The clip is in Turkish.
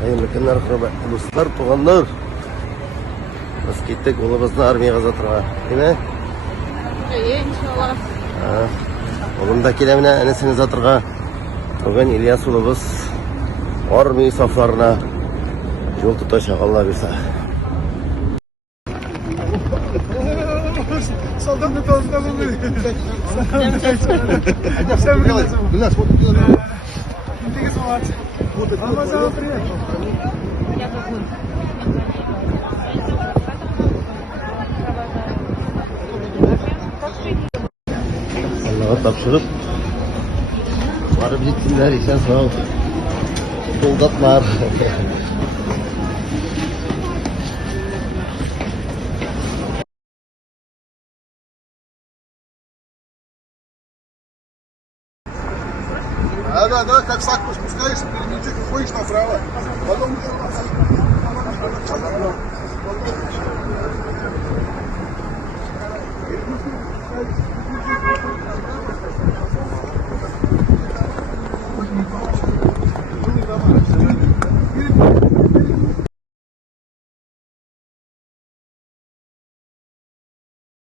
Hayırlı günler hürmetli dostlar, tuğanlar. Biz gittik, oğlumuzni armiyaga uzatırga. Değil mi? İyi inşallah. Oğlum da kelemine enesini uzatırga. Bugün İlyas oğlumuz armiya saflarına yol tutacak Allah bilse. Saldan da tozdan oluyor. Sen biliyorsun. Thank you so much. Amazon привет. Allah'a tapşırıp varıp gitsinler, isen sağ ol. Soldatlar. Да, как сак спускаешь, перемечек и ходишь направо. Потом